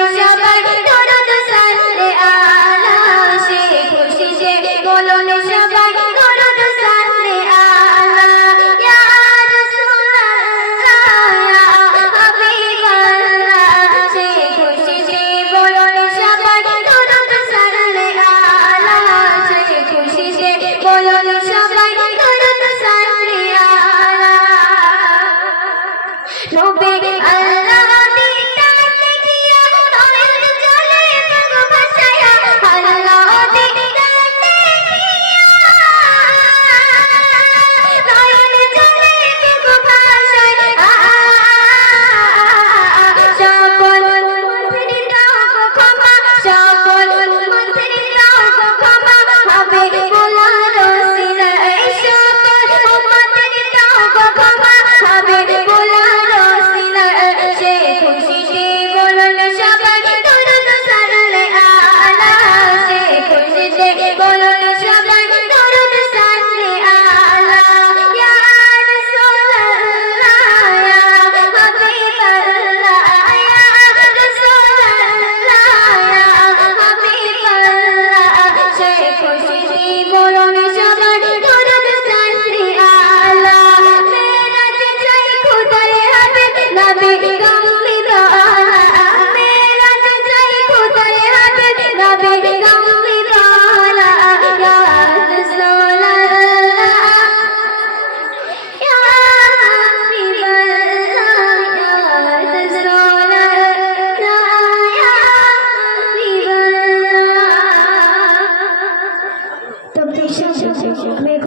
সবার